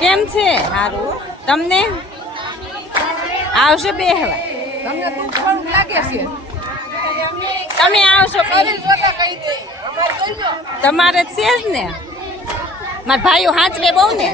કેમ છે? સારું. તમને આવશે બેહવા? તમે આવશો? તમારે જ છે જ ને. મારા ભાઈઓ હાચવે બહુ ને.